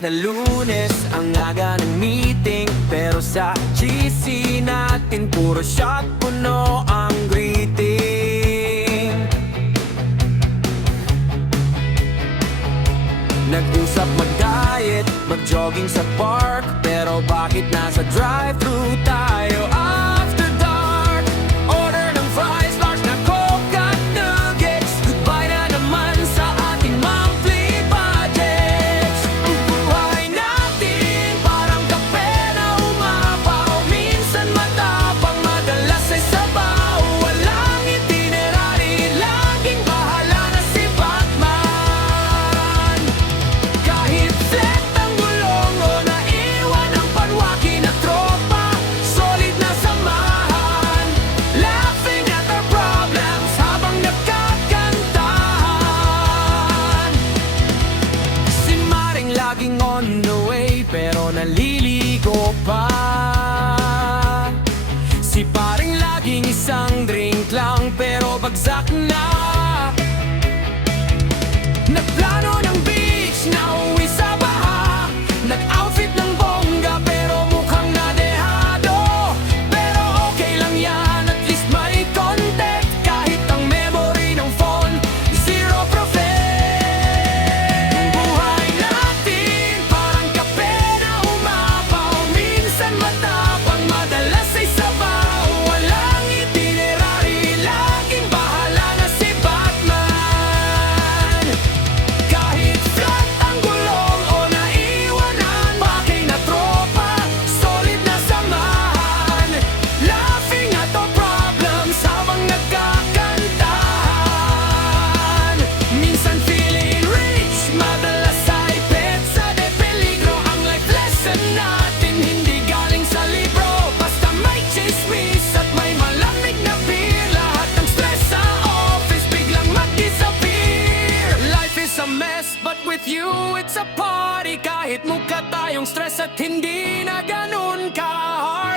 na Lunes, ang aga ng meeting, pero sa GC natin puro shot, puno ang greeting. Nag-usap mag-diet, mag-jogging sa park, pero bakit nasa drive-thru tayo after dark? Order ng fries, large na Coke at nuggets, goodbye na naman sa ating monthly budgets. Ang buhay natin parang kape na umapaw, minsan matapang, madalas ay sabaw. Walang itinerary, laging bahala na si Batman. Kahit flat ang gulong o naiwan ang panwaki na tropa, solid na samahan, laughing at our problems habang nagkakantahan. Si Maring laging on the way, pero naliligo pa. Si Paring laging isang drink lang, pero bagsak na. Nagplano ng beach, nauwi sa baha, nag-outfit ng bongga, pero mukhang nadehado. Pero okay lang yan, at least may content, kahit ang memory ng phone, zero profit. Ang buhay natin parang kape na umapaw, minsan matapang, madalas ay sabaw. Walang itinerary, laging bahala na si Batman. Kahit flat ang gulong o naiwan ang bakay na tropa, solid na samahan, laughing at our problems habang nagkakantahan. Minsan feeling rich, madalas ay petsa de peligro. Ang life lesson natin hindi galing sa libro, basta may chismis at may malamig na beer, lahat ng stress sa office biglang mag-disappear. Life is a mess, but with you it's a party. Kahit mukha tayong stress at hindi na ganun ka-hard,